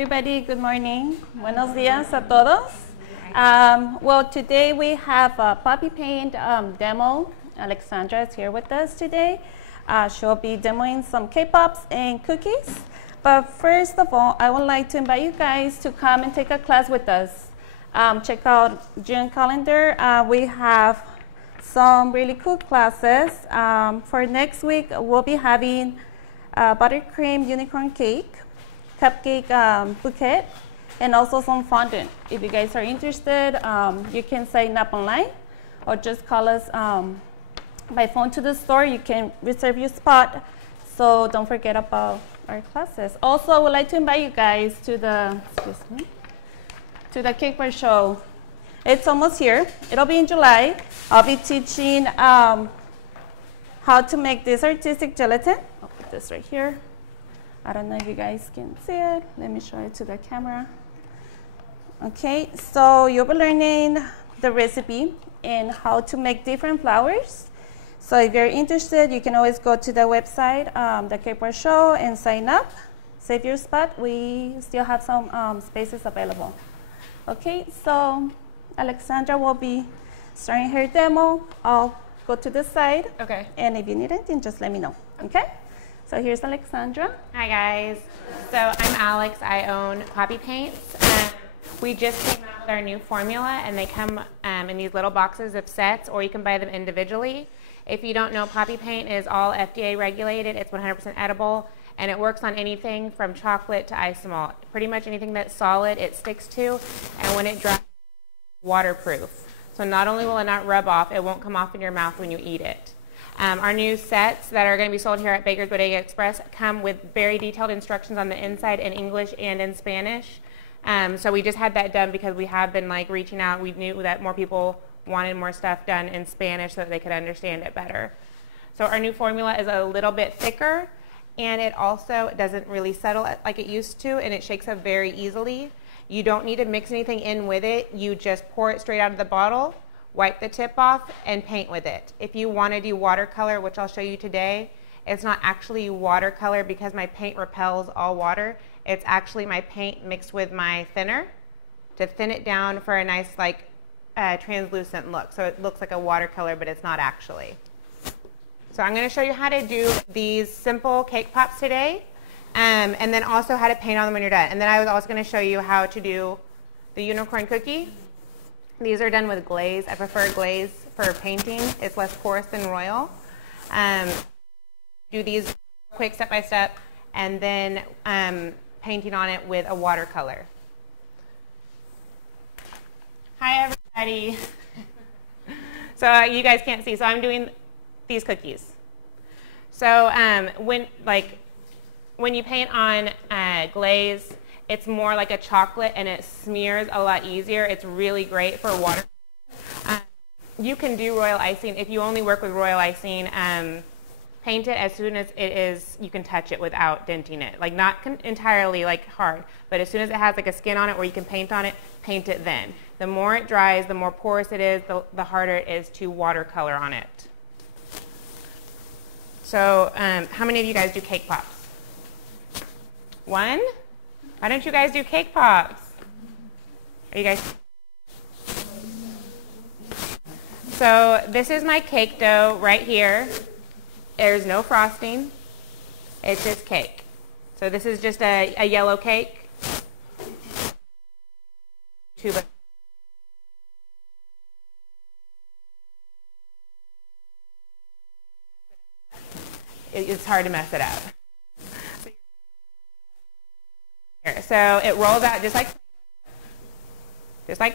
everybody. Good morning. Buenos días a todos. Well, today we have a puppy paint demo. Alexandra is here with us today. She'll be demoing some K-Pops and cookies. But first of all, I would like to invite you guys to come and take a class with us. Check out June calendar. We have some really cool classes. For next week, we'll be having buttercream unicorn cake, cupcake bouquet, and also some fondant. If you guys are interested, you can sign up online or just call us by phone to the store. You can reserve your spot, so don't forget about our classes. Also, I would like to invite you guys to the Cake Bar Show. It's almost here. It'll be in July. I'll be teaching how to make this artistic gelatin. I'll put this right here. I don't know if you guys can see it. Let me show it to the camera. Okay, so you'll be learning the recipe and how to make different flowers. So if you're interested, you can always go to the website, the Cake Bar Show, and sign up. Save your spot. We still have some spaces available. Okay, so Alexandra will be starting her demo. I'll go to the side. Okay. And if you need anything, just let me know. Okay? So here's Alexandra. Hi guys. So I'm Alex. I own Poppy Paints. We just came out with our new formula, and they come in these little boxes of sets, or you can buy them individually. If you don't know, Poppy Paint is all FDA regulated. It's 100% edible, and it works on anything from chocolate to ice malt. Pretty much anything that's solid, it sticks to, and when it dries, waterproof. So not only will it not rub off, it won't come off in your mouth when you eat it. Our new sets that are going to be sold here at Baker's Bodega Express come with very detailed instructions on the inside in English and in Spanish. So we just had that done because we have been reaching out. We knew that more people wanted more stuff done in Spanish so that they could understand it better. So our new formula is a little bit thicker, and it also doesn't really settle like it used to, and it shakes up very easily. You don't need to mix anything in with it. You just pour it straight out of the bottle, wipe the tip off, and paint with it. If you want to do watercolor, which I'll show you today, it's not actually watercolor because my paint repels all water. It's actually my paint mixed with my thinner to thin it down for a nice translucent look. So it looks like a watercolor, but it's not actually. So I'm going to show you how to do these simple cake pops today, and then also how to paint on them when you're done. And then I was also going to show you how to do the unicorn cookie. These are done with glaze. I prefer glaze for painting. It's less porous than royal. Do these quick step by step, and then painting on it with a watercolor. Hi everybody. So you guys can't see, so I'm doing these cookies. So when you paint on glaze, it's more like a chocolate, and it smears a lot easier. It's really great for water. You can do royal icing. If you only work with royal icing, paint it as soon as it is, you can touch it without denting it. Not entirely hard, but as soon as it has a skin on it where you can paint on it, paint it then. The more it dries, the more porous it is, the harder it is to watercolor on it. So how many of you guys do cake pops? One? Why don't you guys do cake pops? Are you guys? So this is my cake dough right here. There's no frosting. It's just cake. So this is just a yellow cake. It's hard to mess it up. So it rolls out just like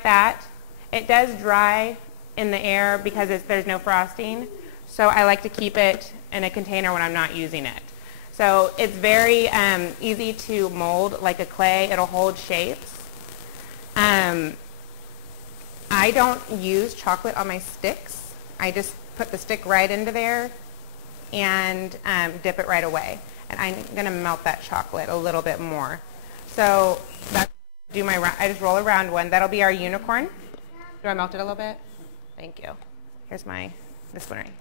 that. It does dry in the air because there's no frosting. So I like to keep it in a container when I'm not using it. So it's very easy to mold like a clay. It'll hold shapes. I don't use chocolate on my sticks. I just put the stick right into there and dip it right away. And I'm going to melt that chocolate a little bit more. So that's I just roll around one. That'll be our unicorn. Do I melt it a little bit? Thank you. Here's this one right.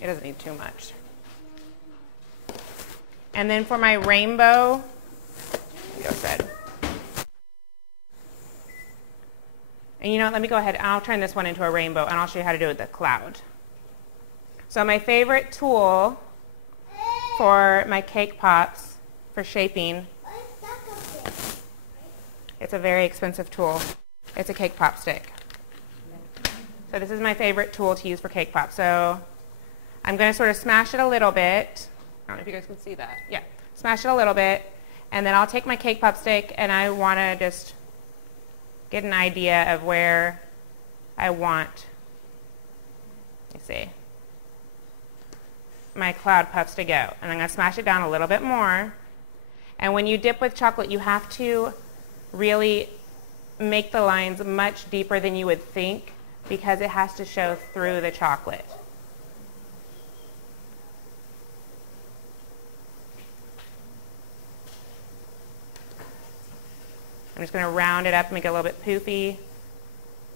It doesn't need too much. And then for my rainbow video said. And you know what, let me go ahead, I'll turn this one into a rainbow and I'll show you how to do it with the cloud. So my favorite tool for my cake pops for shaping, it's a very expensive tool. It's a cake pop stick. So this is my favorite tool to use for cake pops. So I'm going to sort of smash it a little bit. I don't know if you guys can see that. Yeah, smash it a little bit. And then I'll take my cake pop stick and I want to just get an idea of where I want, let me see, my cloud puffs to go. And I'm going to smash it down a little bit more. And when you dip with chocolate, you have to really make the lines much deeper than you would think because it has to show through the chocolate. I'm just going to round it up, make it a little bit poofy.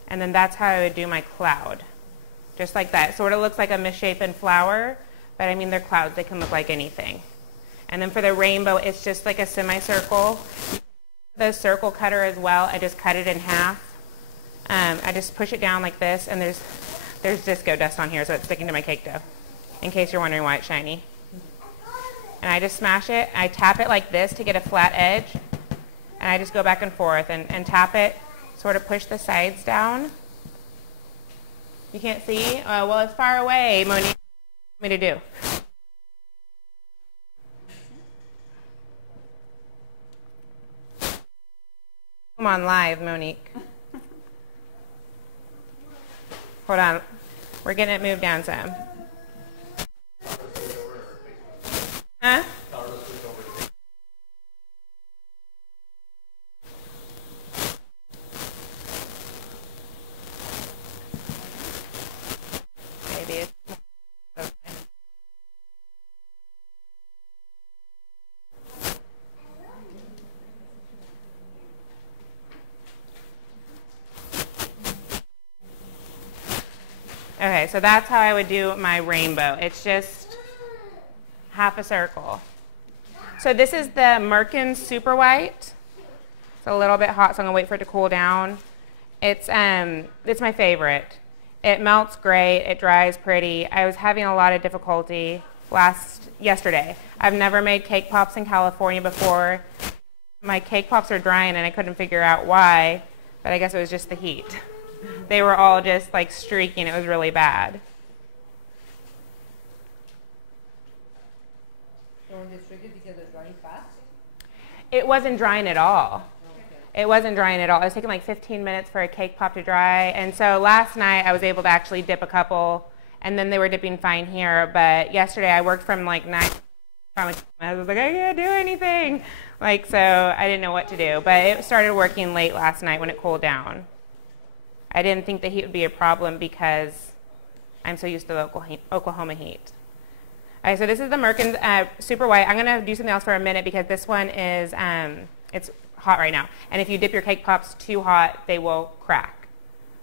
And then that's how I would do my cloud. Just like that. It sort of looks like a misshapen flower, but I mean they're clouds. They can look like anything. And then for the rainbow, it's just like a semicircle. The circle cutter as well, I just cut it in half. I just push it down like this, and there's disco dust on here, so it's sticking to my cake dough, in case you're wondering why it's shiny. And I just smash it. I tap it like this to get a flat edge. And I just go back and forth and tap it, sort of push the sides down. You can't see? Well, it's far away, Monique. What do you want me to do? Come on live, Monique. Hold on. We're getting it moved down some. Huh? Okay, so that's how I would do my rainbow. It's just half a circle. So this is the Merkin Super White. It's a little bit hot, so I'm gonna wait for it to cool down. It's my favorite. It melts great, it dries pretty. I was having a lot of difficulty yesterday. I've never made cake pops in California before. My cake pops are drying and I couldn't figure out why, but I guess it was just the heat. They were all just like streaking. It was really bad. So when it's streaking because it's drying fast? It wasn't drying at all. It wasn't drying at all. It was taking like 15 minutes for a cake pop to dry. And so last night I was able to actually dip a couple, and then they were dipping fine here. But yesterday I worked from like 9. I was like, I can't do anything. Like, so I didn't know what to do. But it started working late last night when it cooled down. I didn't think the heat would be a problem because I'm so used to the Oklahoma heat. All right, so this is the Merkin Super White. I'm going to do something else for a minute because this one is, it's hot right now. And if you dip your cake pops too hot, they will crack.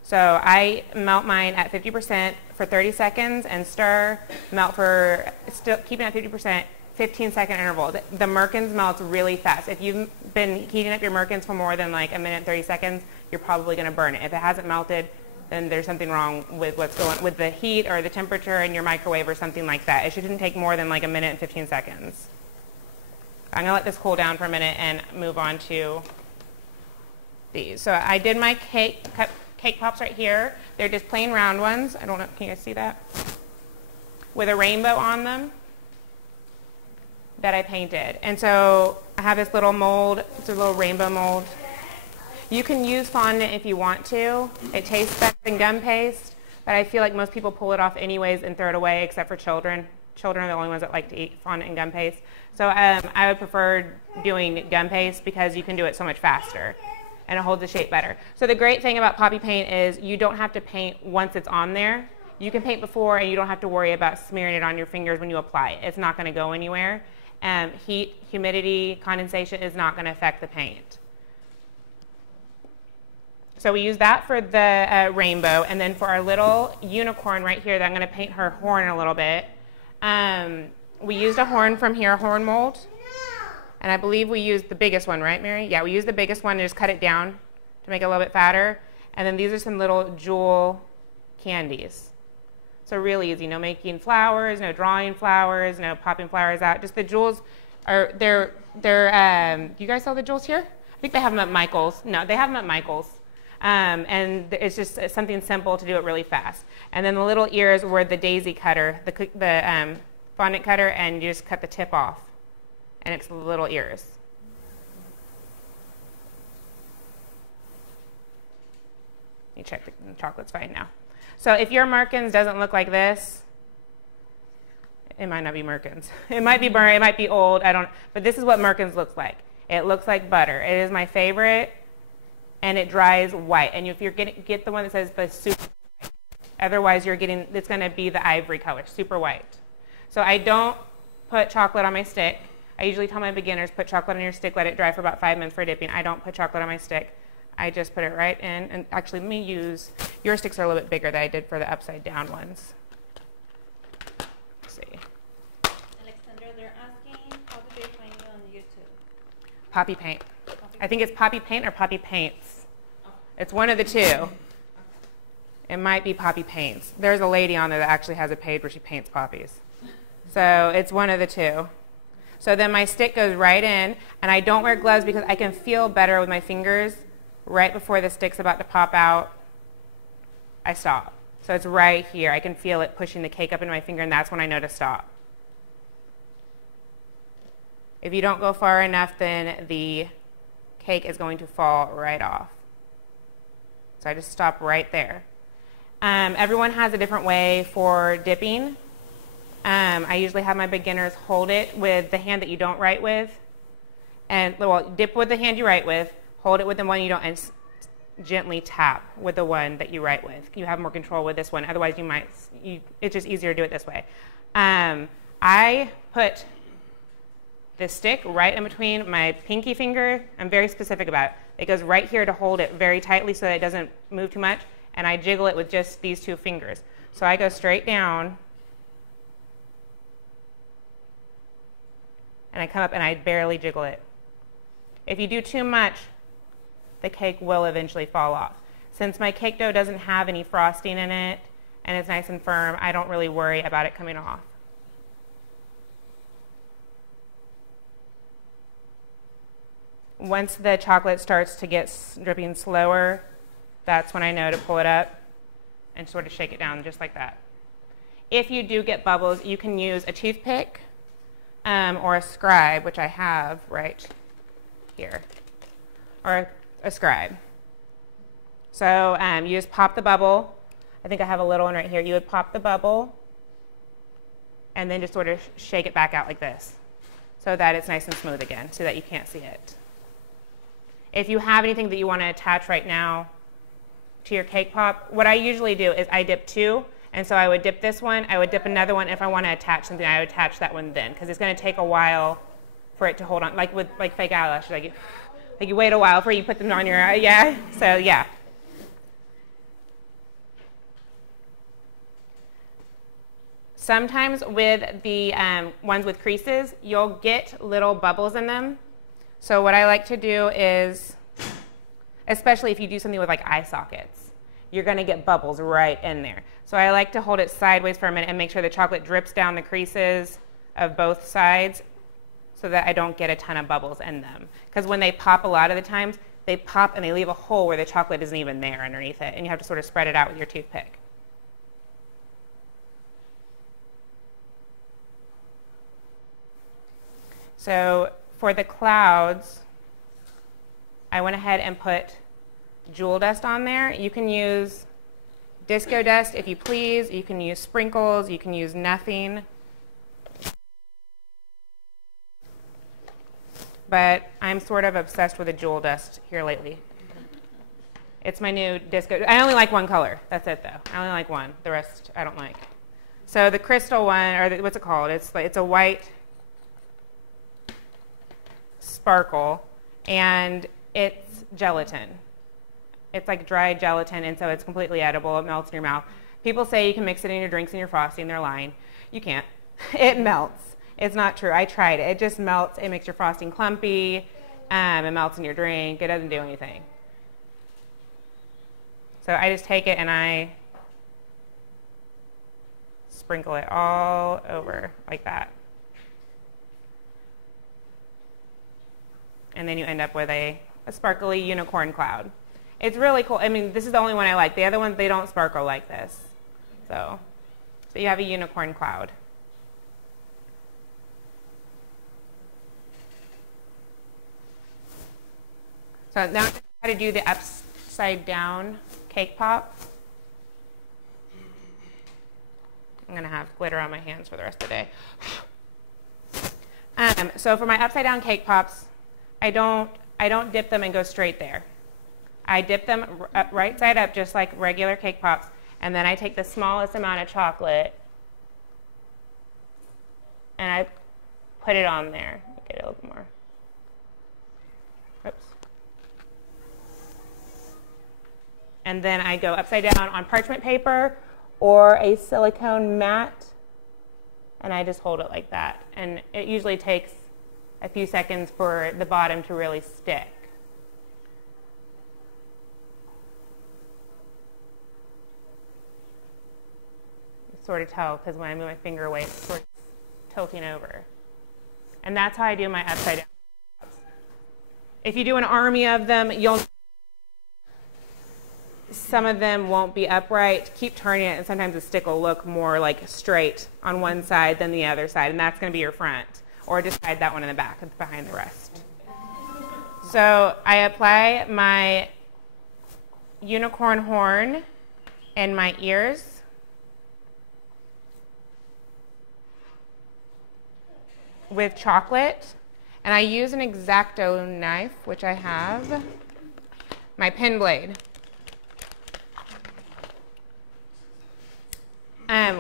So I melt mine at 50% for 30 seconds and stir, melt for, still keeping at 50%, 15-second interval. The Merkins melts really fast. If you've been heating up your Merkins for more than like a minute and 30 seconds, you're probably going to burn it. If it hasn't melted, then there's something wrong with what's going with the heat or the temperature in your microwave or something like that. It shouldn't take more than like a minute and 15 seconds. I'm going to let this cool down for a minute and move on to these. So I did my cake pops right here. They're just plain round ones. I don't know, can you guys see that? With a rainbow on them that I painted. And so I have this little mold. It's a little rainbow mold. You can use fondant if you want to. It tastes better than gum paste, but I feel like most people pull it off anyways and throw it away except for children. Children are the only ones that like to eat fondant and gum paste. So I would prefer doing gum paste because you can do it so much faster and it holds the shape better. So the great thing about poppy paint is you don't have to paint once it's on there. You can paint before and you don't have to worry about smearing it on your fingers when you apply it. It's not going to go anywhere. Heat, humidity, condensation is not going to affect the paint. So we use that for the rainbow, and then for our little unicorn right here that I'm going to paint her horn a little bit, we used a horn from here, a horn mold. And I believe we used the biggest one, right, Mary? Yeah, we used the biggest one and just cut it down to make it a little bit fatter. And then these are some little jewel candies. So really easy, no making flowers, no drawing flowers, no popping flowers out. Just the jewels are, you guys saw the jewels here? I think they have them at Michael's. No, they have them at Michael's. And it's just something simple to do it really fast. And then the little ears were the daisy cutter, the fondant cutter, and you just cut the tip off. And it's the little ears. You check the chocolate's fine now. So if your Merkins doesn't look like this, it might not be Merkins. It might be burnt, it might be old, but this is what Merkins looks like. It looks like butter. It is my favorite, and it dries white. And if you're get the one that says the super white, otherwise it's gonna be the ivory color, super white. So I don't put chocolate on my stick. I usually tell my beginners, put chocolate on your stick, let it dry for about 5 minutes for dipping. I don't put chocolate on my stick. I just put it right in. And actually, let me use, your sticks are a little bit bigger than I did for the upside down ones. Let's see. Alexandra, they're asking, how do they find you on YouTube? Poppy Paint. I think it's Poppy Paint or Poppy Paints. It's one of the two. It might be Poppy Paints. There's a lady on there that actually has a page where she paints poppies. So it's one of the two. So then my stick goes right in, and I don't wear gloves because I can feel better with my fingers. Right before the stick's about to pop out, I stop. So it's right here. I can feel it pushing the cake up in my finger, and that's when I know to stop. If you don't go far enough, then the cake is going to fall right off. So I just stop right there. Everyone has a different way for dipping. I usually have my beginners hold it with the hand that you don't write with. And, well, dip with the hand you write with, hold it with the one you don't, and gently tap with the one that you write with. You have more control with this one. Otherwise, it's just easier to do it this way. I put the stick right in between my pinky finger. I'm very specific about it. It goes right here to hold it very tightly so that it doesn't move too much. And I jiggle it with just these two fingers. So I go straight down. And I come up and I barely jiggle it. If you do too much, the cake will eventually fall off. Since my cake dough doesn't have any frosting in it and it's nice and firm, I don't really worry about it coming off. Once the chocolate starts to get dripping slower, that's when I know to pull it up and sort of shake it down just like that. If you do get bubbles, you can use a toothpick or a scribe, which I have right here, or a scribe. So you just pop the bubble. I think I have a little one right here. You would pop the bubble and then just sort of shake it back out like this so that it's nice and smooth again so that you can't see it. If you have anything that you want to attach right now to your cake pop, what I usually do is I dip two. And so I would dip this one, I would dip another one. If I want to attach something, I would attach that one then, because it's going to take a while for it to hold on, like with fake eyelashes. Like you wait a while before you put them on your eye. Yeah. So yeah. Sometimes with the ones with creases, you'll get little bubbles in them. So what I like to do is, especially if you do something with like eye sockets, you're going to get bubbles right in there. So I like to hold it sideways for a minute and make sure the chocolate drips down the creases of both sides so that I don't get a ton of bubbles in them. Because when they pop a lot of the times, they pop and they leave a hole where the chocolate isn't even there underneath it, and you have to sort of spread it out with your toothpick. So for the clouds, I went ahead and put jewel dust on there. You can use disco dust if you please. You can use sprinkles. You can use nothing. But I'm sort of obsessed with the jewel dust here lately. It's my new disco. I only like one color. That's it, though. I only like one. The rest I don't like. So the crystal one, or what's it called? It's a white sparkle, and it's gelatin. It's like dried gelatin, and so it's completely edible. It melts in your mouth. People say you can mix it in your drinks and your frosting. They're lying. You can't. It melts. It's not true. I tried it. It just melts. It makes your frosting clumpy. It melts in your drink. It doesn't do anything. So I just take it and I sprinkle it all over like that. And then you end up with a sparkly unicorn cloud. It's really cool. I mean, this is the only one I like. The other ones, they don't sparkle like this. So you have a unicorn cloud. So now I'm going to try to do the upside down cake pop. I'm going to have glitter on my hands for the rest of the day. So for my upside down cake pops, I don't dip them and go straight there. I dip them right side up just like regular cake pops, and then I take the smallest amount of chocolate and I put it on there. Get it a little bit more. Oops. And then I go upside down on parchment paper or a silicone mat, and I just hold it like that. And it usually takes a few seconds for the bottom to really stick. You sort of tell because when I move my finger away, it's sort of tilting over. And that's how I do my upside down. If you do an army of them, some of them won't be upright. Keep turning it, and sometimes the stick will look more like straight on one side than the other side, and that's going to be your front. Or just hide that one in the back behind the rest. So I apply my unicorn horn in my ears. With chocolate, and I use an X-Acto knife, which I have, my pen blade.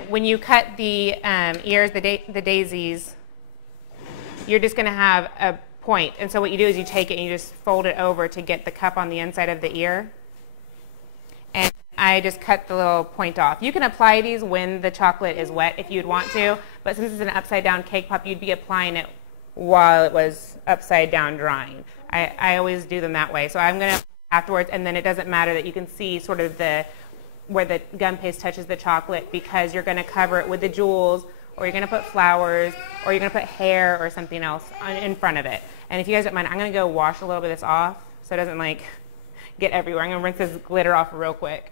When you cut the ears, the daisies, you're just going to have a point. And so what you do is you take it and you just fold it over to get the cup on the inside of the ear. And I just cut the little point off. You can apply these when the chocolate is wet if you'd want to, but since it's an upside down cake pop, you'd be applying it while it was upside down drying. I always do them that way. So I'm going to afterwards, and then it doesn't matter that you can see sort of where the gum paste touches the chocolate, because you're going to cover it with the jewels, or you're going to put flowers, or you're going to put hair or something else in front of it. And if you guys don't mind, I'm going to go wash a little bit of this off so it doesn't like get everywhere. I'm going to rinse this glitter off real quick.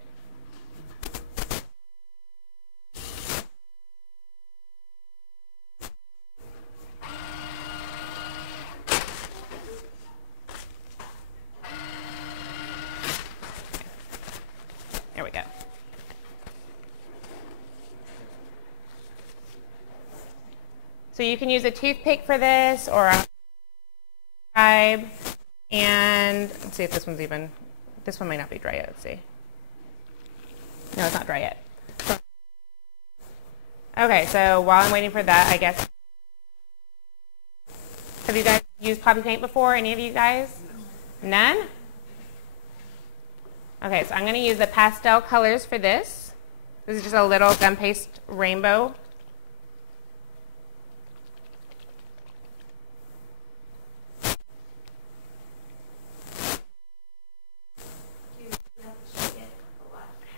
There we go. So you can use a toothpick for this, or a scribe. And let's see if this one's even, this one might not be dry yet. Let's see. No, it's not dry yet. Okay, so while I'm waiting for that, I guess, have you guys used poppy paint before? Any of you guys? None? Okay, so I'm going to use the pastel colors for this. This is just a little gum paste rainbow.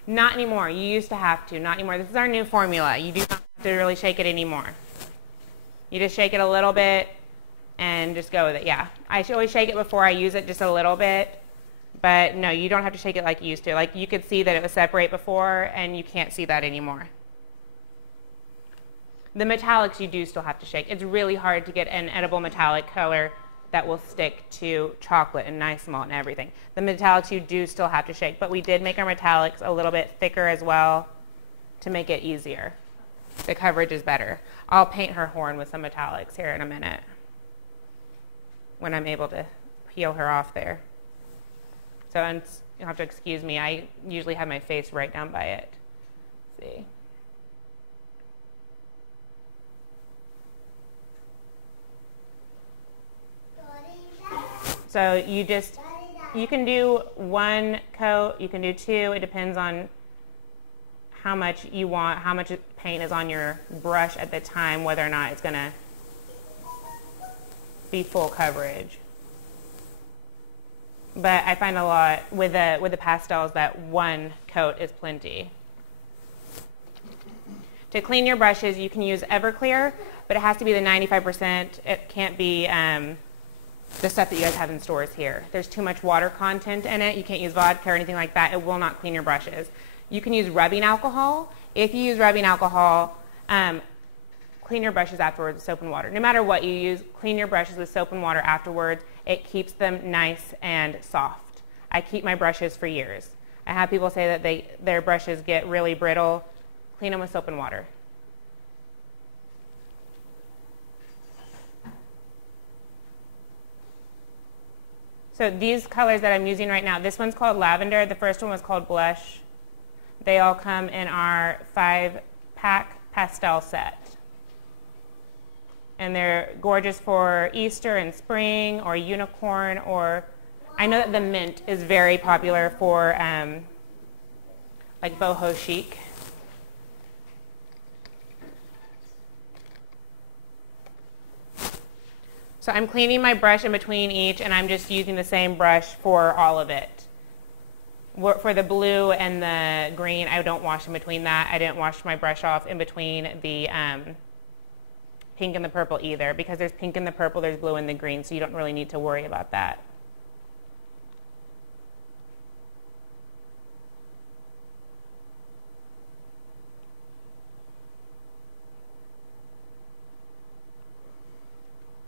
Not anymore. You used to have to. Not anymore. This is our new formula. You do not have to really shake it anymore. You just shake it a little bit and just go with it. Yeah. I should always shake it before I use it, just a little bit. But no, you don't have to shake it like you used to. Like you could see that it was separate before, and you can't see that anymore. The metallics you do still have to shake. It's really hard to get an edible metallic color that will stick to chocolate and nice malt and everything. The metallics you do still have to shake, but we did make our metallics a little bit thicker as well to make it easier. The coverage is better. I'll paint her horn with some metallics here in a minute when I'm able to peel her off there. So you'll have to excuse me. I usually have my face right down by it. Let's see. So you can do one coat, you can do two. It depends on how much you want, how much paint is on your brush at the time, whether or not it's going to be full coverage. But I find a lot with the pastels that one coat is plenty. To clean your brushes, you can use Everclear, but it has to be the 95%. It can't be the stuff that you guys have in stores here. There's too much water content in it. You can't use vodka or anything like that. It will not clean your brushes. You can use rubbing alcohol. If you use rubbing alcohol, clean your brushes afterwards with soap and water. No matter what you use, clean your brushes with soap and water afterwards. It keeps them nice and soft. I keep my brushes for years. I have people say that their brushes get really brittle. Clean them with soap and water. So these colors that I'm using right now, this one's called Lavender. The first one was called Blush. They all come in our 5-pack pastel set. And they're gorgeous for Easter and spring or unicorn, or I know that the mint is very popular for like boho chic. So I'm cleaning my brush in between each, and I'm just using the same brush for all of it. For the blue and the green, I don't wash in between that. I didn't wash my brush off in between the pink and the purple either, because there's pink in the purple, there's blue in the green, so you don't really need to worry about that.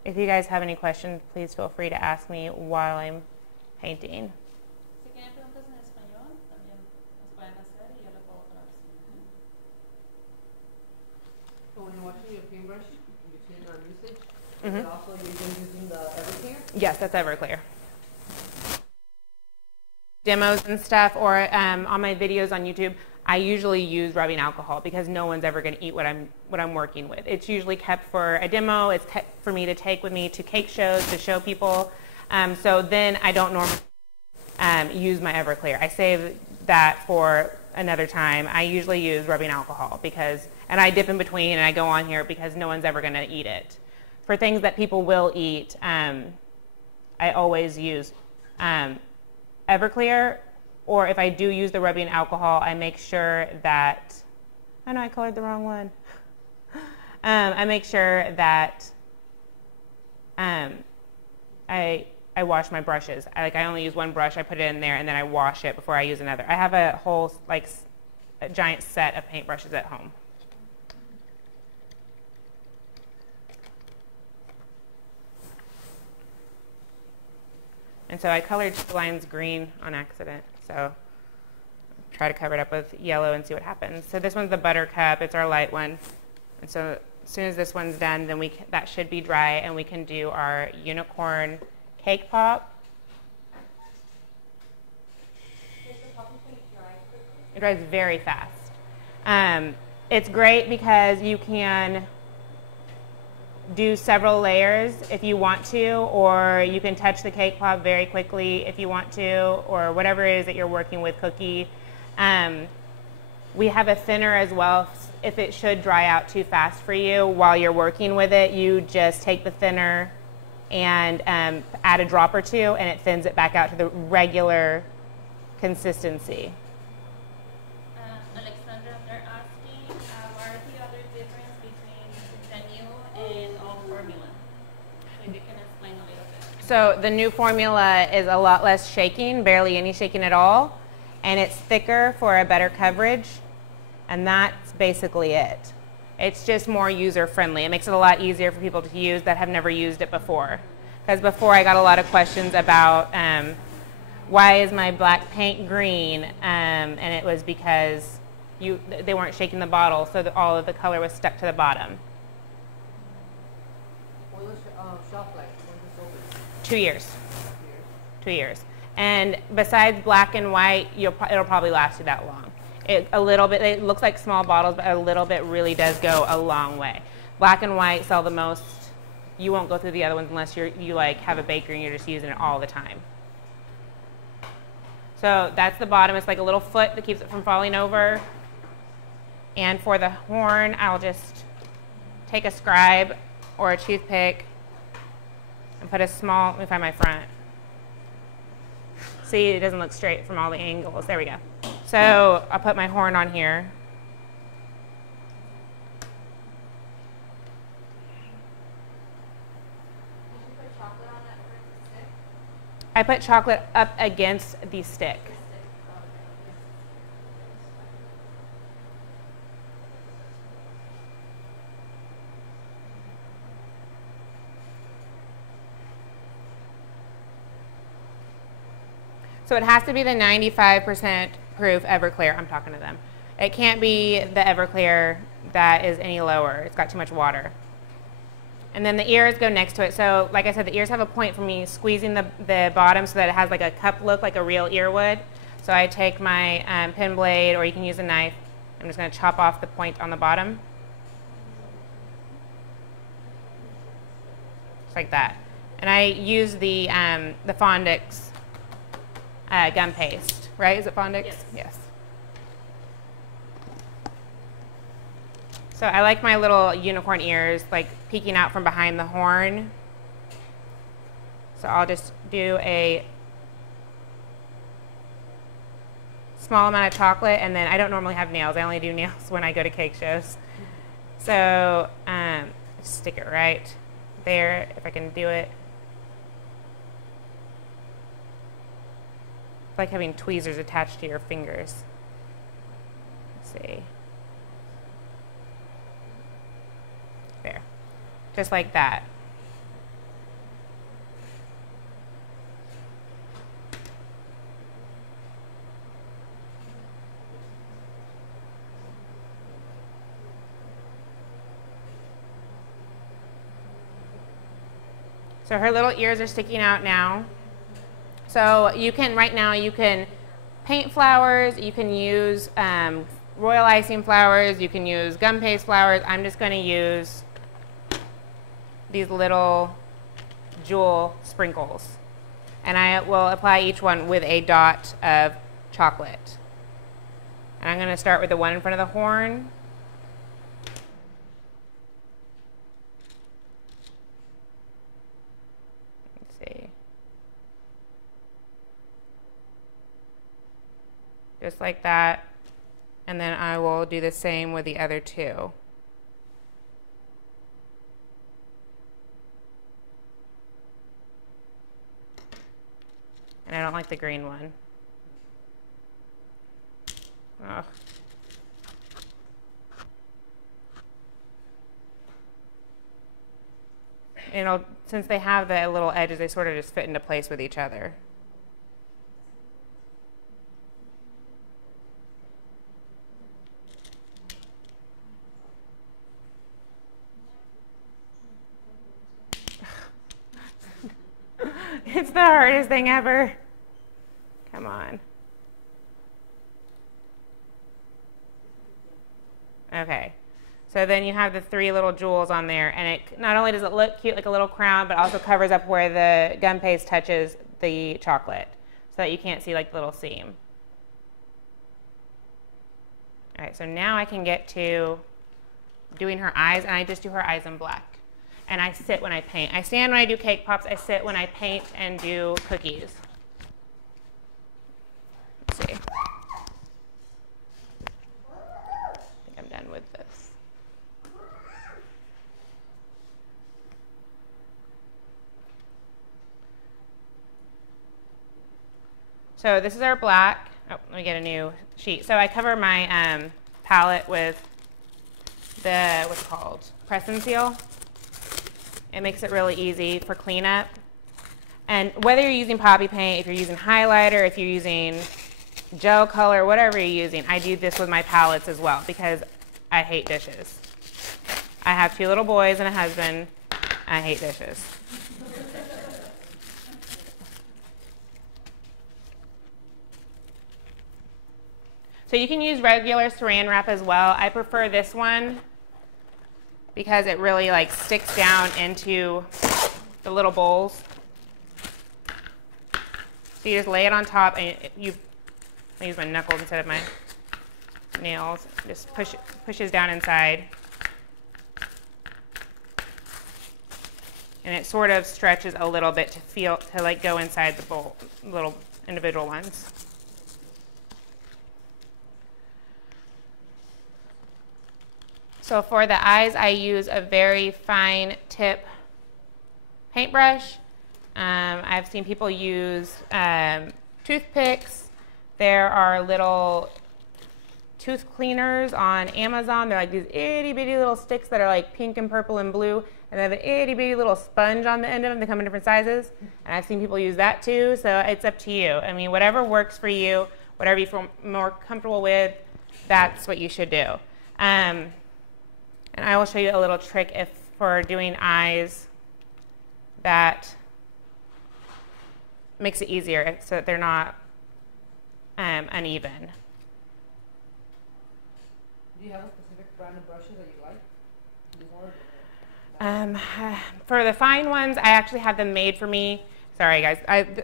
If you guys have any questions, please feel free to ask me while I'm painting. Si tienen preguntas en español, también las pueden hacer y yo le puedo traducir. So when you're washing your paintbrush in between our usage, but also you're using the Everclear? Yes, that's Everclear. Demos and stuff, or on my videos on YouTube, I usually use rubbing alcohol because no one's ever going to eat what I'm working with. It's usually kept for a demo. It's kept for me to take with me to cake shows to show people. So then I don't normally use my Everclear. I save that for another time. I usually use rubbing alcohol and I dip in between and I go on here because no one's ever going to eat it. For things that people will eat, I always use Everclear. Or if I do use the rubbing alcohol, I make sure that, I know I colored the wrong one. I make sure that I wash my brushes. I only use one brush, I put it in there, and then I wash it before I use another. I have a whole, a giant set of paintbrushes at home. And so I colored the lines green on accident. So try to cover it up with yellow and see what happens. So this one's the Buttercup. It's our light one. And so as soon as this one's done, then that should be dry, and we can do our unicorn cake pop. It dries very fast. It's great because you can do several layers if you want to, or you can touch the cake pop very quickly if you want to, or whatever it is that you're working with, cookie. We have a thinner as well. If it should dry out too fast for you while you're working with it, you just take the thinner and add a drop or two, and it thins it back out to the regular consistency. Alexandra, they're asking, what are the other difference between the new and old formula? So if you can explain a little bit. So the new formula is a lot less shaking, barely any shaking at all, and it's thicker for a better coverage, and that's basically it. It's just more user-friendly. It makes it a lot easier for people to use that have never used it before. Because before I got a lot of questions about why is my black paint green, and it was because they weren't shaking the bottle, so that all of the color was stuck to the bottom. What was shelf life? When this open? 2 years. 2 years. And besides black and white, it'll probably last you that long. A little bit, it looks like small bottles, but a little bit really does go a long way. Black and white sell the most. You won't go through the other ones unless you like have a bakery and you're just using it all the time. So that's the bottom. It's like a little foot that keeps it from falling over. And for the horn, I'll just take a scribe or a toothpick and put a small, let me find my front. See, it doesn't look straight from all the angles. There we go. So I'll put my horn on here. I put chocolate up against the stick. So it has to be the 95% proof Everclear. I'm talking to them. It can't be the Everclear that is any lower. It's got too much water. And then the ears go next to it. So like I said, the ears have a point for me squeezing the bottom so that it has like a cup look, like a real ear would. So I take my pin blade, or you can use a knife. I'm just going to chop off the point on the bottom. Just like that. And I use the Fondix gum paste, right? Is it Fondix? Yes. Yes. So I like my little unicorn ears like peeking out from behind the horn. So I'll just do a small amount of chocolate, and then I don't normally have nails. I only do nails when I go to cake shows. So just stick it right there if I can do it. It's like having tweezers attached to your fingers. Let's see. There. Just like that. So her little ears are sticking out now. So you can, right now, you can paint flowers, you can use royal icing flowers, you can use gum paste flowers. I'm just going to use these little jewel sprinkles. And I will apply each one with a dot of chocolate. And I'm going to start with the one in front of the horn. Just like that, and then I will do the same with the other two. And I don't like the green one. Ugh. And since they have the little edges, they sort of just fit into place with each other. It's the hardest thing ever. Come on. Okay. So then you have the three little jewels on there, and it not only does it look cute like a little crown, but also covers up where the gum paste touches the chocolate so that you can't see like the little seam. All right, so now I can get to doing her eyes, and I just do her eyes in black. And I sit when I paint. I stand when I do cake pops. I sit when I paint and do cookies. Let's see. I think I'm done with this. So this is our black. Oh, let me get a new sheet. So I cover my palette with the, what's it called? Press and seal. It makes it really easy for cleanup. And whether you're using poppy paint, if you're using highlighter, if you're using gel color, whatever you're using, I do this with my palettes as well because I hate dishes. I have 2 little boys and a husband. I hate dishes. So you can use regular saran wrap as well. I prefer this one because it really like sticks down into the little bowls. So you just lay it on top, and I use my knuckles instead of my nails. Just pushes down inside. And it sort of stretches a little bit to like go inside the bowl, little individual ones. So for the eyes, I use a very fine tip paintbrush. I've seen people use toothpicks. There are little tooth cleaners on Amazon. They're like these itty bitty little sticks that are like pink and purple and blue, and they have an itty bitty little sponge on the end of them. They come in different sizes, and I've seen people use that too. So it's up to you. I mean, whatever works for you, whatever you feel more comfortable with, that's what you should do. And I will show you a little trick for doing eyes that makes it easier so that they're not uneven. Do you have a specific brand of brushes that you like? For the fine ones, I actually have them made for me. Sorry, guys.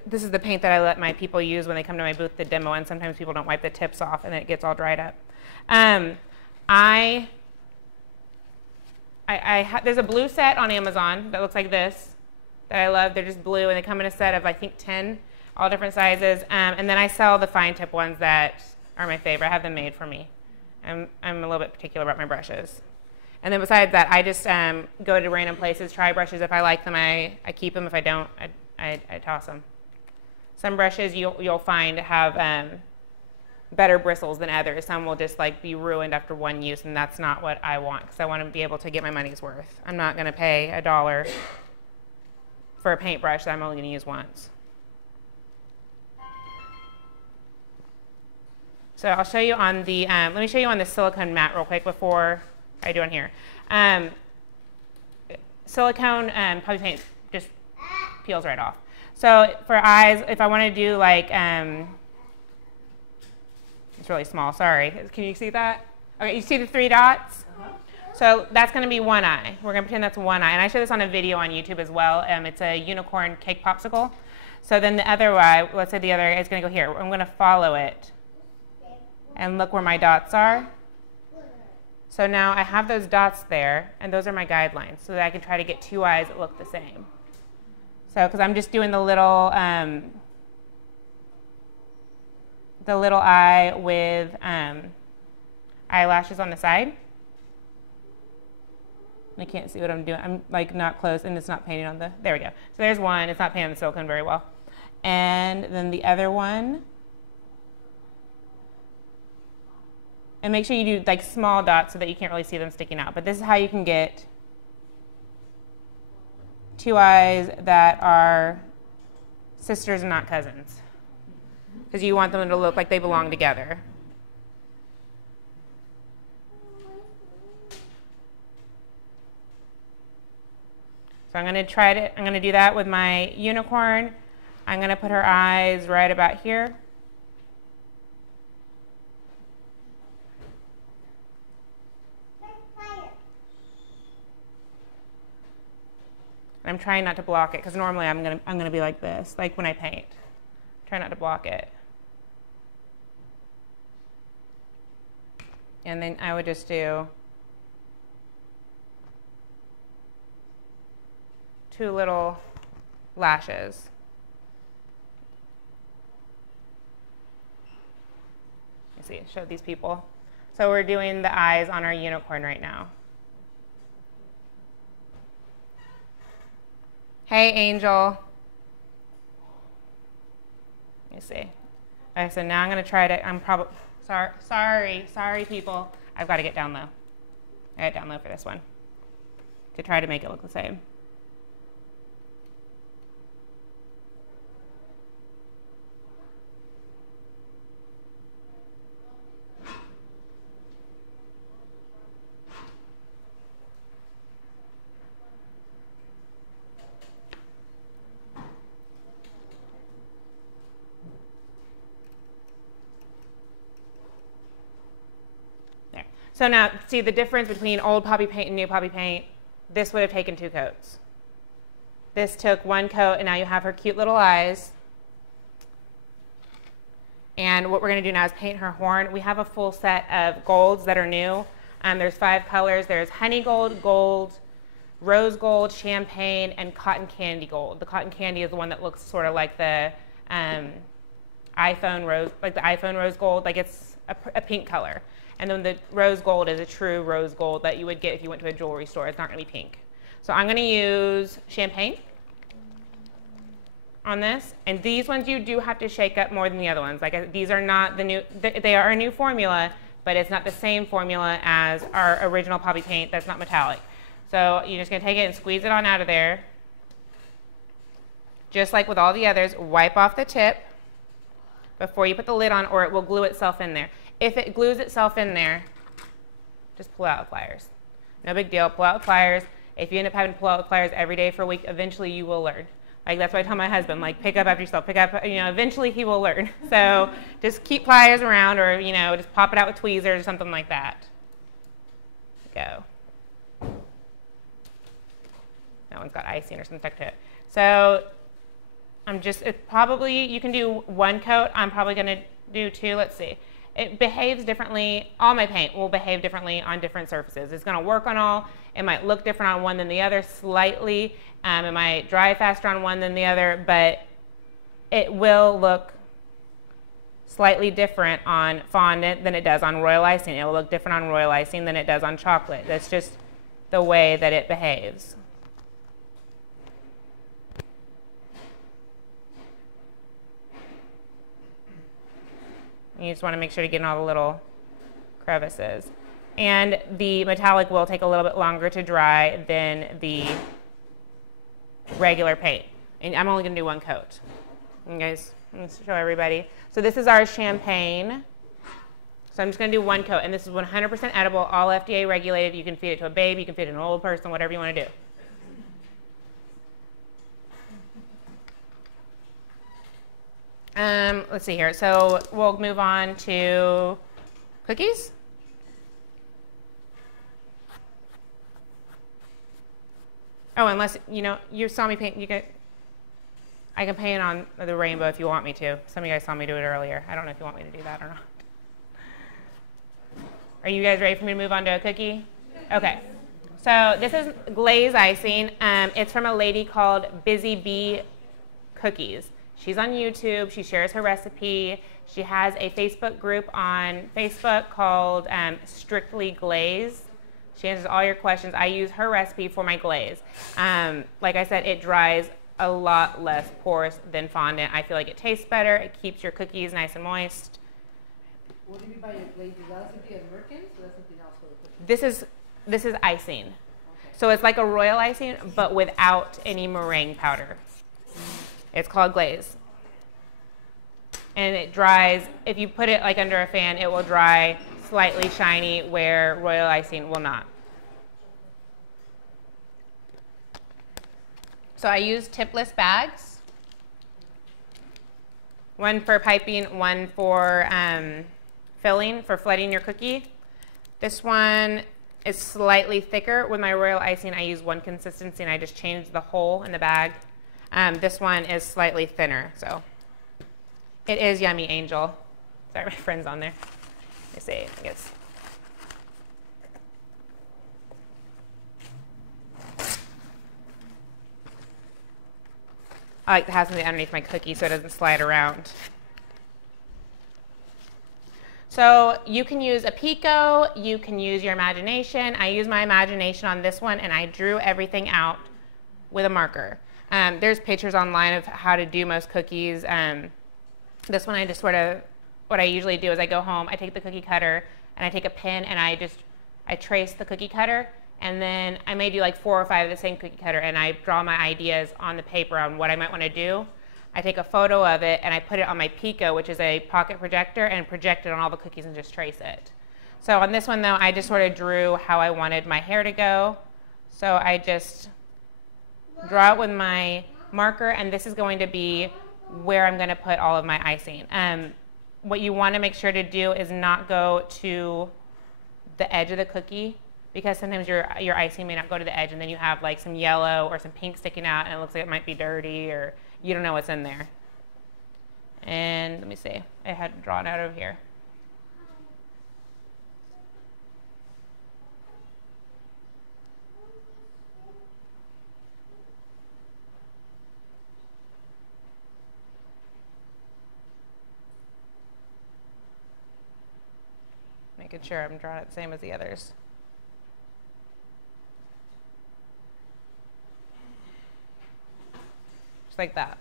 This is the paint that I let my people use when they come to my booth to demo, and sometimes people don't wipe the tips off, and then it gets all dried up. There's a blue set on Amazon that looks like this that I love. They're just blue, and they come in a set of, I think, 10, all different sizes. And then I sell the fine tip ones that are my favorite. I have them made for me. I'm a little bit particular about my brushes. And then besides that, I just go to random places, try brushes. If I like them, I keep them. If I don't, I toss them. Some brushes you'll find have better bristles than others. Some will just like be ruined after one use, and that's not what I want, because I want to be able to get my money's worth. I'm not going to pay $1 for a paintbrush that I'm only going to use once. So I'll show you on the, let me show you on the silicone mat real quick before I do on here. Silicone puppy paint just peels right off. So for eyes, if I want to do like, it's really small, sorry. Can you see that? Okay, you see the 3 dots? So that's going to be one eye. We're going to pretend that's one eye. And I show this on a video on YouTube as well. It's a unicorn cake popsicle. So then the other eye, let's say the other eye is going to go here. I'm going to follow it and look where my dots are. So now I have those dots there, and those are my guidelines, so that I can try to get 2 eyes that look the same. So, because I'm just doing the little eye with eyelashes on the side. I can't see what I'm doing. I'm like not close, and it's not painting on the, there we go. So there's one, it's not painting on the silicone very well. And then the other one. And make sure you do like small dots so that you can't really see them sticking out. But this is how you can get 2 eyes that are sisters and not cousins, because you want them to look like they belong together. So I'm going to do that with my unicorn. I'm going to put her eyes right about here. I'm trying not to block it, because normally I'm gonna be like this, like when I paint. Try not to block it. And then I would just do 2 little lashes. Let me see, show these people. So we're doing the eyes on our unicorn right now. Hey, Angel. Let me see. Okay, so now I'm going to try to, I'm probably, sorry, people. I've got to get down low. I got down low for this one to try to make it look the same. So now, see the difference between old poppy paint and new poppy paint? This would have taken 2 coats. This took 1 coat, and now you have her cute little eyes. And what we're going to do now is paint her horn. We have a full set of golds that are new. There's 5 colors. There's honey gold, gold, rose gold, champagne, and cotton candy gold. The cotton candy is the one that looks sort of like the iPhone rose gold, like it's a pink color. And then the rose gold is a true rose gold that you would get if you went to a jewelry store. It's not going to be pink. So I'm going to use champagne on this. And these ones you do have to shake up more than the other ones. Like these are not the new, they are a new formula, but it's not the same formula as our original poppy paint that's not metallic. So you're just going to take it and squeeze it on out of there. Just like with all the others, wipe off the tip before you put the lid on, or it will glue itself in there. If it glues itself in there, just pull out with pliers. No big deal, pull out with pliers. If you end up having to pull out with pliers every day for a week, eventually you will learn. Like that's why I tell my husband, like pick up after yourself, pick up, eventually he will learn. So just keep pliers around, or just pop it out with tweezers or something like that. Go. That one's got icing or something stuck to it. So you can do one coat. I'm probably going to do two. Let's see. It behaves differently. All my paint will behave differently on different surfaces. It's going to work on all. It might look different on one than the other slightly. It might dry faster on one than the other, but it will look slightly different on fondant than it does on royal icing. It will look different on royal icing than it does on chocolate. That's just the way that it behaves. You just want to make sure to get in all the little crevices. And the metallic will take a little bit longer to dry than the regular paint. And I'm only going to do one coat. You guys, let me show everybody. So this is our champagne. So I'm just going to do one coat. And this is 100% edible, all FDA regulated. You can feed it to a baby, you can feed it to an old person, whatever you want to do. Let's see here. So we'll move on to cookies. Oh, unless, you saw me paint, I can paint on the rainbow if you want me to. Some of you guys saw me do it earlier. I don't know if you want me to do that or not. Are you guys ready for me to move on to a cookie? Okay. So this is glaze icing. It's from a lady called Busy Bee Cookies. She's on YouTube. She shares her recipe. She has a Facebook group on Facebook called Strictly Glaze. She answers all your questions. I use her recipe for my glaze. Like I said, it dries a lot less porous than fondant. I feel like it tastes better. It keeps your cookies nice and moist. What do you mean by your glaze? Is that something at Merkins or that's something else for the cookies? This is icing. Okay. So it's like a royal icing, but without any meringue powder. It's called glaze. And it dries, if you put it like under a fan, it will dry slightly shiny where royal icing will not. So I use tipless bags. One for piping, one for filling, for flooding your cookie. This one is slightly thicker. With my royal icing, I use one consistency and I just change the hole in the bag. This one is slightly thinner, so it is Yummy Angel. Sorry, my friend's on there. Let me see, I guess. I like to have something underneath my cookie so it doesn't slide around. So you can use a Pico, you can use your imagination. I use my imagination on this one and I drew everything out with a marker. There's pictures online of how to do most cookies. This one I just what I usually do is I go home, I take the cookie cutter and I take a pen and I trace the cookie cutter, and then I may do like 4 or 5 of the same cookie cutter and I draw my ideas on the paper on what I might want to do. I take a photo of it and I put it on my Pico, which is a pocket projector, and project it on all the cookies and just trace it. So on this one though, I just sort of drew how I wanted my hair to go. So I just draw it with my marker, and this is going to be where I'm going to put all of my icing. What you want to make sure to do is not go to the edge of the cookie, because sometimes your icing may not go to the edge and then you have like some yellow or some pink sticking out and it looks like it might be dirty or you don't know what's in there. And let me see, I had it drawn out over here. making sure I'm drawing it the same as the others. Just like that.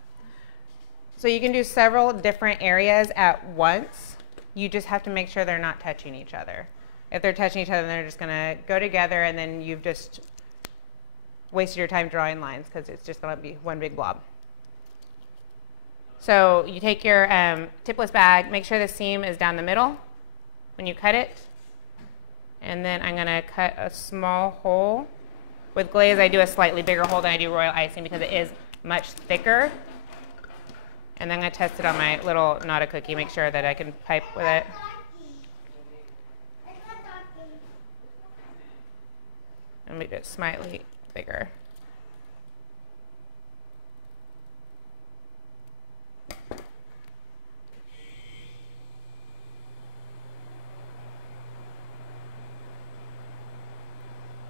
So you can do several different areas at once. You just have to make sure they're not touching each other. If they're touching each other, then they're just going to go together, and then you've just wasted your time drawing lines because it's just going to be one big blob. So you take your tipless bag, make sure the seam is down the middle when you cut it. And then I'm going to cut a small hole. With glaze, I do a slightly bigger hole than I do royal icing because it is much thicker. And then I'm going to test it on my little Nata cookie, make sure that I can pipe with it. And make it slightly bigger.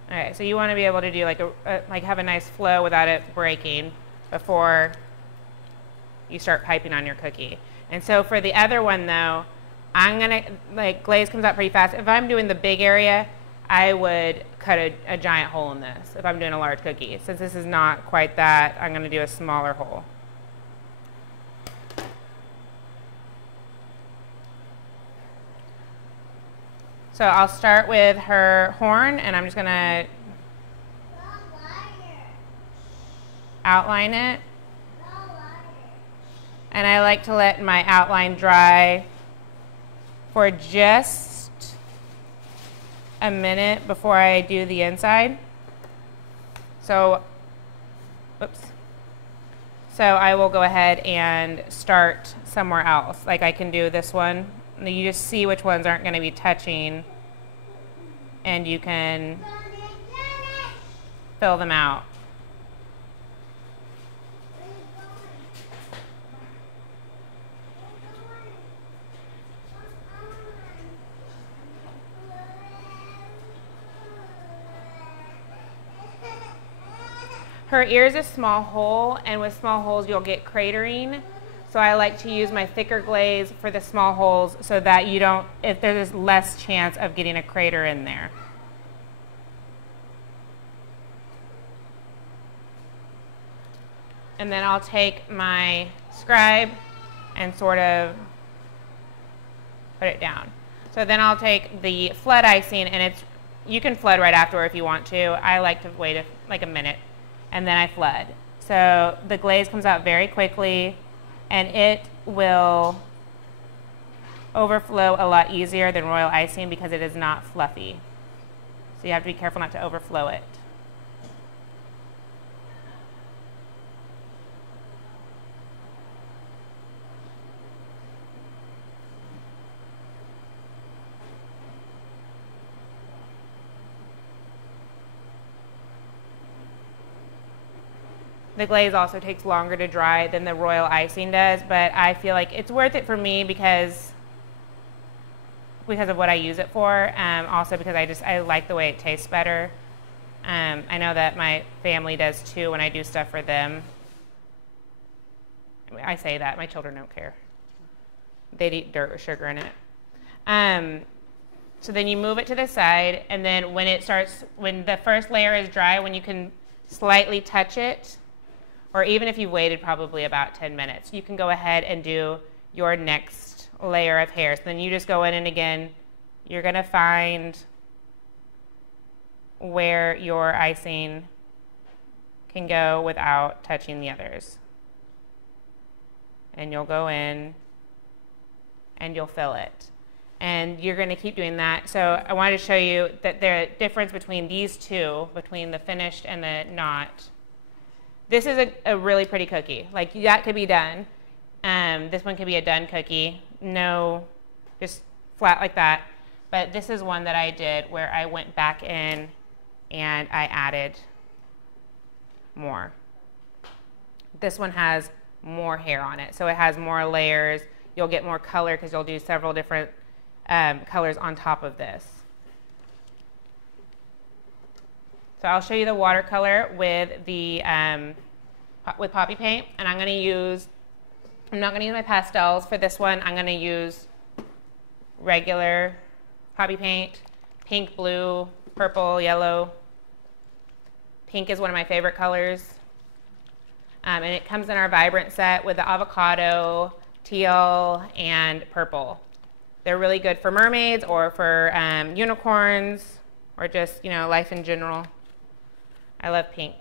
All right, so you want to be able to do like have a nice flow without it breaking before you start piping on your cookie. And so for the other one though, I'm gonna, like, glaze comes out pretty fast. If I'm doing the big area, I would cut a giant hole in this if I'm doing a large cookie. Since this is not quite that, I'm gonna do a smaller hole. So I'll start with her horn, and I'm just gonna outline it. And I like to let my outline dry for just a minute before I do the inside. So, oops. So I will go ahead and start somewhere else. Like I can do this one. You just see which ones aren't going to be touching, and you can fill them out. Her ear is a small hole, and with small holes you'll get cratering. So I like to use my thicker glaze for the small holes so that you don't, if there's less chance of getting a crater in there. And then I'll take my scribe and sort of put it down. So then I'll take the flood icing, and you can flood right after if you want to. I like to wait like a minute, and then I flood. So the glaze comes out very quickly, and it will overflow a lot easier than royal icing because it is not fluffy. So you have to be careful not to overflow it. The glaze also takes longer to dry than the royal icing does, but I feel like it's worth it for me because of what I use it for. Also because I like the way it tastes better. I know that my family does too when I do stuff for them. I say that, my children don't care. They'd eat dirt with sugar in it. So then you move it to the side, and then when the first layer is dry, when you can slightly touch it, or even if you've waited probably about 10 minutes, you can go ahead and do your next layer of hair. So then you just go in, and again, you're going to find where your icing can go without touching the others. And you'll go in, and you'll fill it. And you're going to keep doing that. So I wanted to show you that the difference between these two, between the finished and the not. This is a really pretty cookie. Like, that could be done. This one could be a done cookie. No, just flat like that. But this is one that I did where I went back in and I added more. This one has more hair on it, so it has more layers. You'll get more color because you'll do several different colors on top of this. So I'll show you the watercolor with the with poppy paint, and I'm not going to use my pastels for this one. I'm going to use regular poppy paint, pink, blue, purple, yellow. Pink is one of my favorite colors. And it comes in our vibrant set with the avocado, teal, and purple. They're really good for mermaids or for unicorns or just, you know, life in general. I love pink.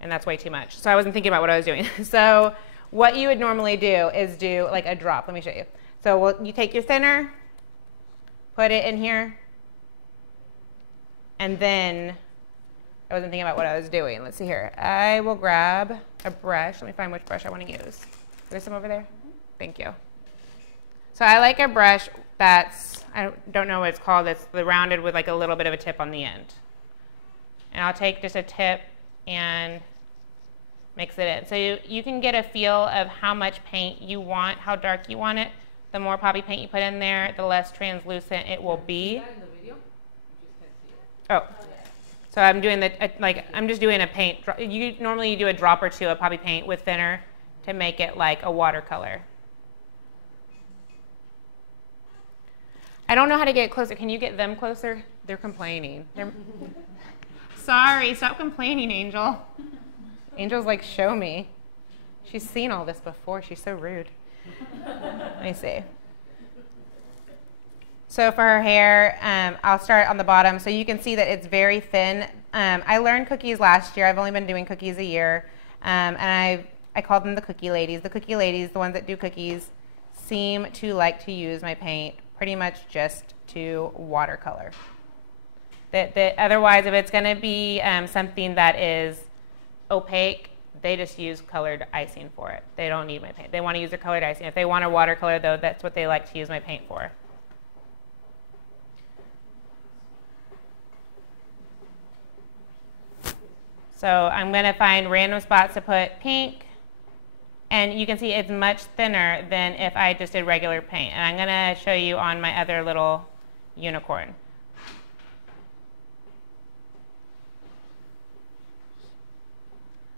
And that's way too much. So I wasn't thinking about what I was doing. So what you would normally do is do like a drop. Let me show you. So you take your thinner, put it in here, and then I wasn't thinking about what I was doing. Let's see here. I will grab a brush. Let me find which brush I want to use. There's some over there. Thank you. So I like a brush that's, I don't know what it's called, it's the rounded with like a little bit of a tip on the end. And I'll take just a tip and mix it in. So you can get a feel of how much paint you want, how dark you want it. The more poppy paint you put in there, the less translucent it will be. Oh, so I'm doing I'm just doing a paint. Normally you do a drop or two of poppy paint with thinner to make it like a watercolor. I don't know how to get closer. Can you get them closer? They're complaining. Sorry, stop complaining, Angel. Angel's like, show me. She's seen all this before. She's so rude. Let me see. So for her hair, I'll start on the bottom. So you can see that it's very thin. I learned cookies last year. I've only been doing cookies a year. And I call them the cookie ladies. The cookie ladies, the ones that do cookies, seem to like to use my paint pretty much just to watercolor. Otherwise, if it's going to be something that is opaque, they just use colored icing for it. They don't need my paint. They want to use their colored icing. If they want a watercolor, though, that's what they like to use my paint for. So I'm going to find random spots to put pink. And you can see it's much thinner than if I just did regular paint. And I'm going to show you on my other little unicorn.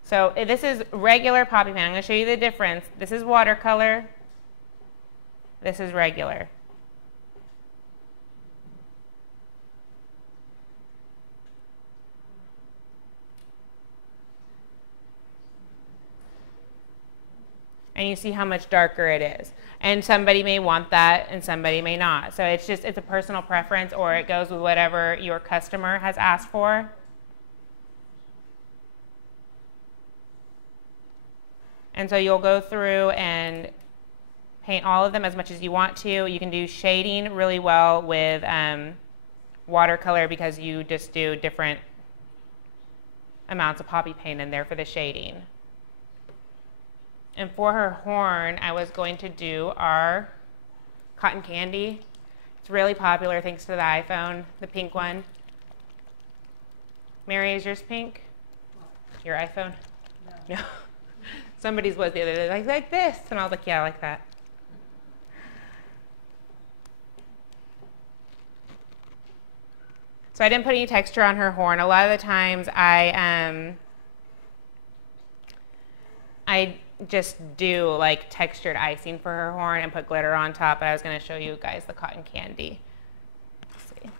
So this is regular poppy paint. I'm going to show you the difference. This is watercolor. This is regular. And you see how much darker it is. And somebody may want that and somebody may not. So it's a personal preference, or it goes with whatever your customer has asked for. And so you'll go through and paint all of them as much as you want to. You can do shading really well with watercolor because you just do different amounts of poppy paint in there for the shading. And for her horn, I was going to do our cotton candy. It's really popular thanks to the iPhone, the pink one. Mary, is yours pink? Your iPhone? No. Somebody's was the other day, like this. And I was like, yeah, I like that. So I didn't put any texture on her horn. A lot of the times I just do like textured icing for her horn and put glitter on top, but I was going to show you guys the cotton candy. Let's see.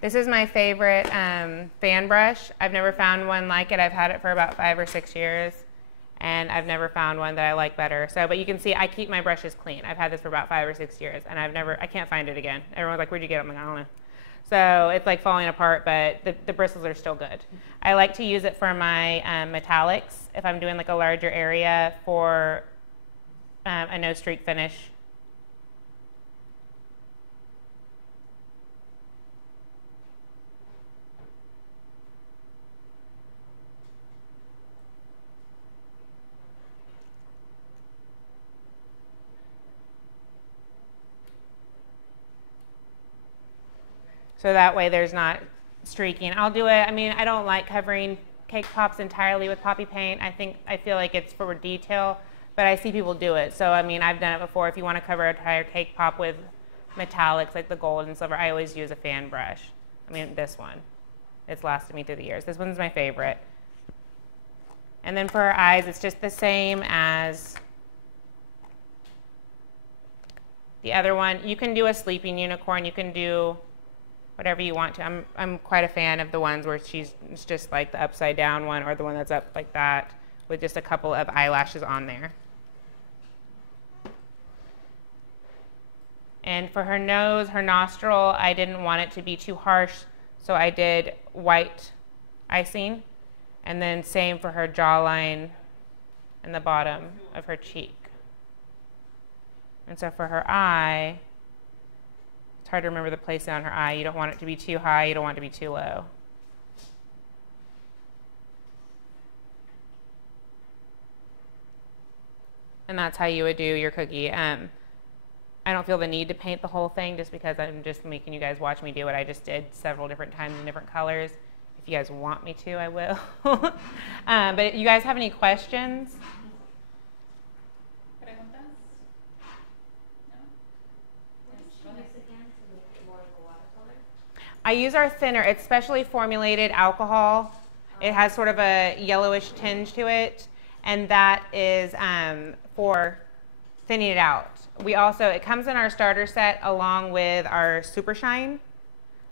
This is my favorite fan brush. I've never found one like it. I've had it for about 5 or 6 years, and I've never found one that I like better. So, but you can see I keep my brushes clean. I've had this for about 5 or 6 years, and I can't find it again. Everyone's like, where'd you get it? I'm like, I don't know. So it's like falling apart, but the bristles are still good. I like to use it for my metallics if I'm doing like a larger area for a no streak finish. So that way there's not streaking. I'll do it, I mean, I don't like covering cake pops entirely with poppy paint. I feel like it's for detail, but I see people do it. So I mean, I've done it before. If you want to cover an entire cake pop with metallics like the gold and silver, I always use a fan brush. I mean, this one. It's lasted me through the years. This one's my favorite. And then for her eyes, it's just the same as The other one, you can do a sleeping unicorn. You can do whatever you want to. I'm quite a fan of the ones where it's just like the upside down one or the one that's up like that with just a couple of eyelashes on there. And for her nose, her nostril, I didn't want it to be too harsh, so I did white icing. And then same for her jawline and the bottom of her cheek. And so for her eye, it's hard to remember the placement on her eye. You don't want it to be too high, you don't want it to be too low. And that's how you would do your cookie. I don't feel the need to paint the whole thing just because I'm just making you guys watch me do it. I just did several different times in different colors. If you guys want me to, I will. But you guys have any questions? I use our thinner. It's specially formulated alcohol. It has sort of a yellowish tinge to it, and that is for thinning it out. We also, it comes in our starter set along with our Super Shine,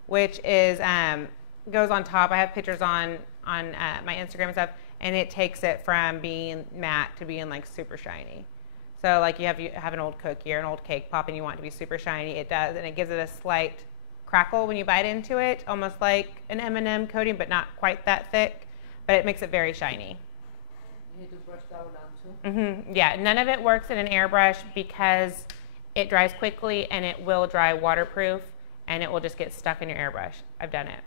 which is goes on top. I have pictures on my Instagram and stuff, and it takes it from being matte to being like super shiny. So like you have an old cookie or an old cake pop and you want it to be super shiny, it does, and it gives it a slight crackle when you bite into it, almost like an M&M coating, but not quite that thick, but it makes it very shiny. You need to brush that one down too? Yeah, none of it works in an airbrush because it dries quickly and it will dry waterproof and it will just get stuck in your airbrush. I've done it.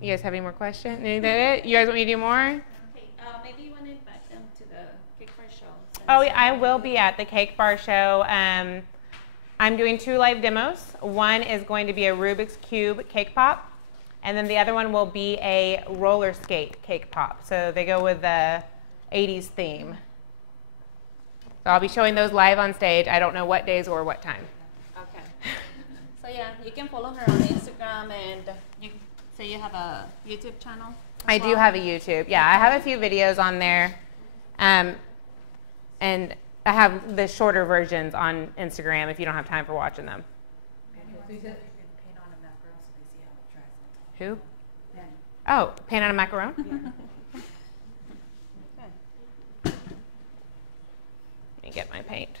You guys have any more questions? You guys want me to do more? Okay, maybe you want to invite them to the cake bar show. Oh, yeah, I will be at the cake bar show. I'm doing 2 live demos. One is going to be a Rubik's Cube cake pop, and then the other one will be a roller skate cake pop. So they go with the 80s theme. So I'll be showing those live on stage. I don't know what days or what time. Okay. So yeah, you can follow her on Instagram, and so you have a YouTube channel? I do have a YouTube. Yeah, I have a few videos on there. And I have the shorter versions on Instagram if you don't have time for watching them. Who? Oh, paint on a macaron? Let me get my paint.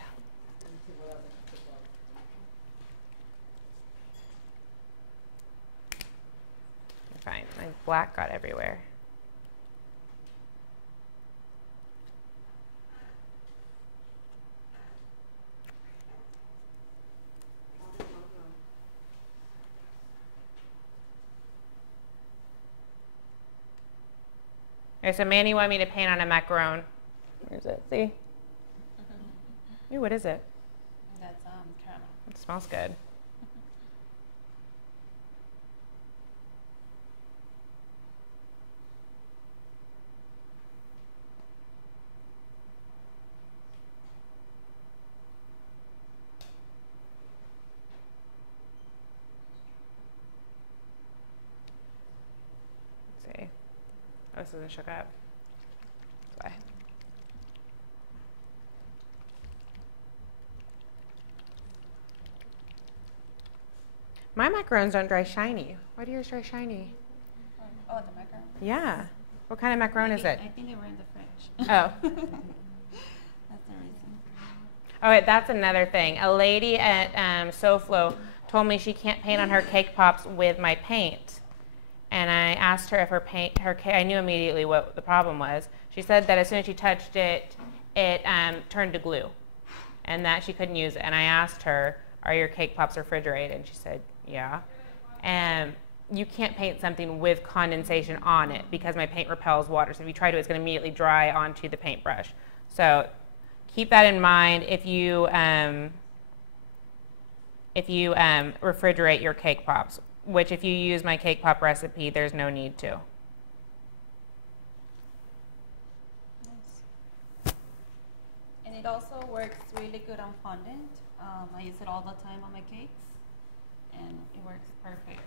Fine, my black got everywhere. Okay, so Manny wanted me to paint on a macaron. Where's it? See? Ooh, what is it? That's caramel. It smells good. This isn't shook up. Bye. My macarons don't dry shiny. Why do yours dry shiny? Oh, the macaron? Yeah. What kind of macaron is it? I think they were in the fridge. Oh. That's the reason. All right, that's another thing. A lady at SoFlo told me she can't paint on her cake pops with my paint. And I asked her if her cake, I knew immediately what the problem was. She said that as soon as she touched it, it turned to glue and that she couldn't use it. And I asked her, are your cake pops refrigerated? And she said, yeah. And you can't paint something with condensation on it because my paint repels water. So if you try to, it's going to immediately dry onto the paintbrush. So keep that in mind if you refrigerate your cake pops. Which if you use my cake pop recipe, there's no need to. Nice. And it also works really good on fondant. I use it all the time on my cakes, and it works perfect.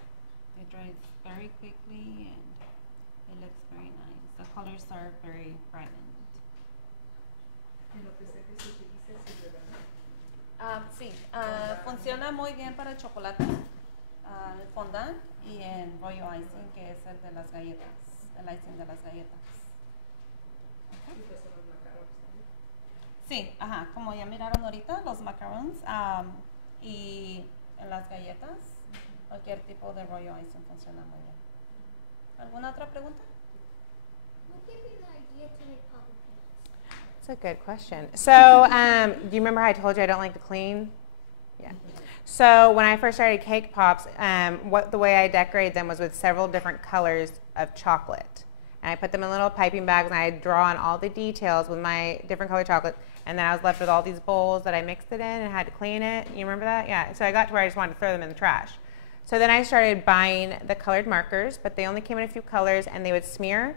It dries very quickly, and It looks very nice. The colors are very vibrant. Sí, funciona muy bien para el chocolate, el fondant y en rollo icing, que es el de las galletas, el icing de las galletas. Okay. Sí, ajá, como ya miraron ahorita, los macarons y en las galletas, cualquier tipo de rollo icing funciona muy bien. ¿Alguna otra pregunta? What gave you the idea to make poppy paints? That's a good question. So, do you remember how I told you I don't like to clean? Yeah. So when I first started cake pops, the way I decorated them was with several different colors of chocolate. And I put them in little piping bags, and I draw on all the details with my different colored chocolate. And then I was left with all these bowls that I mixed it in and had to clean it. You remember that? Yeah. So I got to where I just wanted to throw them in the trash. So then I started buying the colored markers, but they only came in a few colors, and they would smear.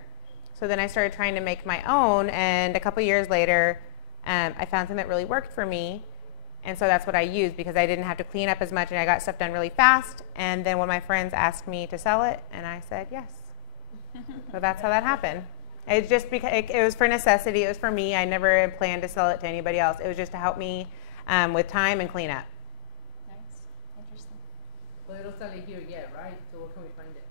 So then I started trying to make my own, and a couple years later, I found something that really worked for me. And so that's what I used, because I didn't have to clean up as much, and I got stuff done really fast. And then one of my friends asked me to sell it, and I said yes. So that's how that happened. It's just because it was for necessity. It was for me. I never planned to sell it to anybody else. It was just to help me with time and clean up. Nice, interesting. But it'll sell it here yet, right? So where can we find it?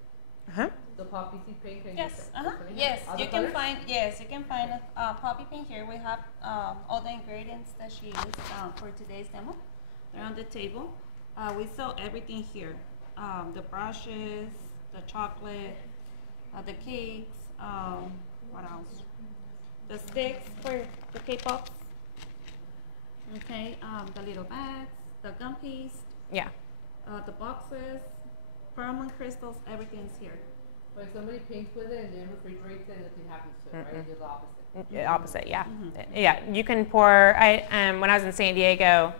Uh-huh. The poppy seed paint, can Yes, you yes, Other you can colors? find poppy paint here. We have all the ingredients that she used for today's demo. They're on the table. We sell everything here. The brushes, the chocolate, the cakes, what else? The sticks for the cake pops. Okay, the little bags, the gum paste, Yeah. the boxes, pearl crystals, everything's here. But if somebody paints with it and then refrigerates it, nothing happens to it, right? It's the opposite. Yeah, opposite, yeah. Yeah, you can pour, when I was in San Diego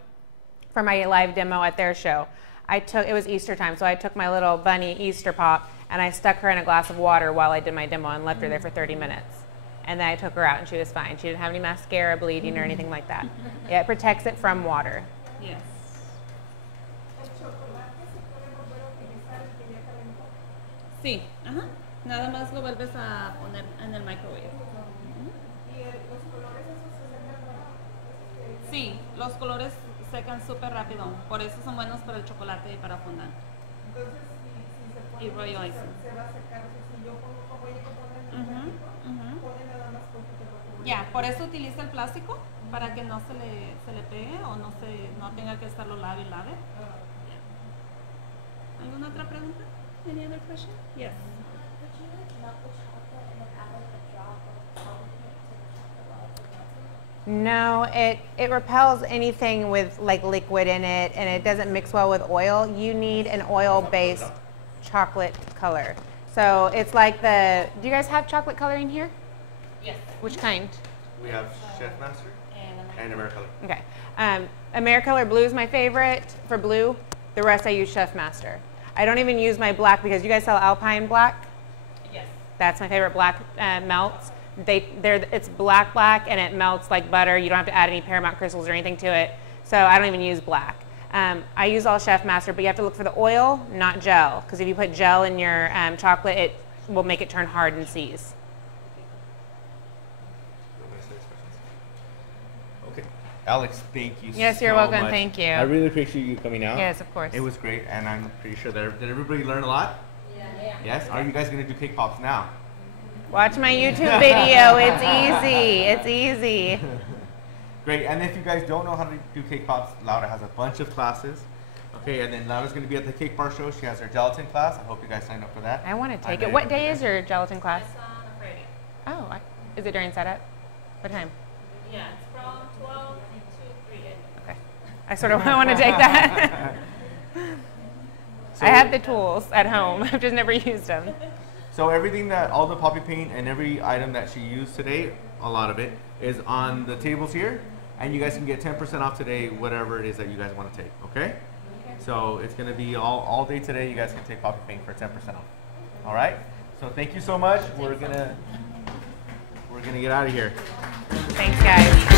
for my live demo at their show, it was Easter time, so I took my little bunny Easter pop and I stuck her in a glass of water while I did my demo and left her there for 30 minutes. And then I took her out and she was fine. She didn't have any mascara bleeding or anything like that. Yeah, it protects it from water. Yes. Sí, ajá. Nada más lo vuelves a poner en el microwave. Sí, los colores secan súper rápido. Por eso son buenos para el chocolate y para fondant. Y rollo icing. Ya, por eso utiliza el plástico, para que no se le pegue o no tenga que estarlo lave y lave. ¿Alguna otra pregunta? Any other question? Yes. Would you like melt the chocolate and then add like a drop of poppy paint to the chocolate while it's melting? No, it repels anything with like liquid in it, and it doesn't mix well with oil. You need an oil-based chocolate color. So it's like do you guys have chocolate coloring here? Yes. Which kind? We have Chef Master and Americolor. Okay. Americolor Blue is my favorite for blue. The rest I use Chef Master. I don't even use my black because you guys sell Alpine black. Yes. That's my favorite black melts. It's black and it melts like butter. You don't have to add any Paramount crystals or anything to it. So I don't even use black. I use all Chef Master, but you have to look for the oil, not gel. Because if you put gel in your chocolate, it will make it turn hard and seize. Okay, Alex, thank you Yes, you're so welcome. much. Thank you. I really appreciate you coming out. Yes, of course. It was great, and I'm pretty sure that did everybody learn a lot? Yeah. Yes? Are you guys going to do cake pops now? Watch my YouTube video. It's easy. It's easy. Great, and if you guys don't know how to do cake pops, Laura has a bunch of classes. Okay, and then Laura's going to be at the Cake Bar Show. She has her gelatin class. I hope you guys signed up for that. I want to take And it. then- What day is your gelatin class? It's on a Friday. Oh, is it during setup? What time? Yeah, it's from 12 to 3 a.m. Okay. I sort of want to take that. I have the tools at home. I've just never used them. So everything all the poppy paint and every item that she used today, a lot of it, is on the tables here. And you guys can get 10% off today, whatever it is that you guys want to take, okay? So it's going to be all day today. You guys can take poppy paint for 10% off. All right? So thank you so much. We're gonna get out of here. Thanks, guys.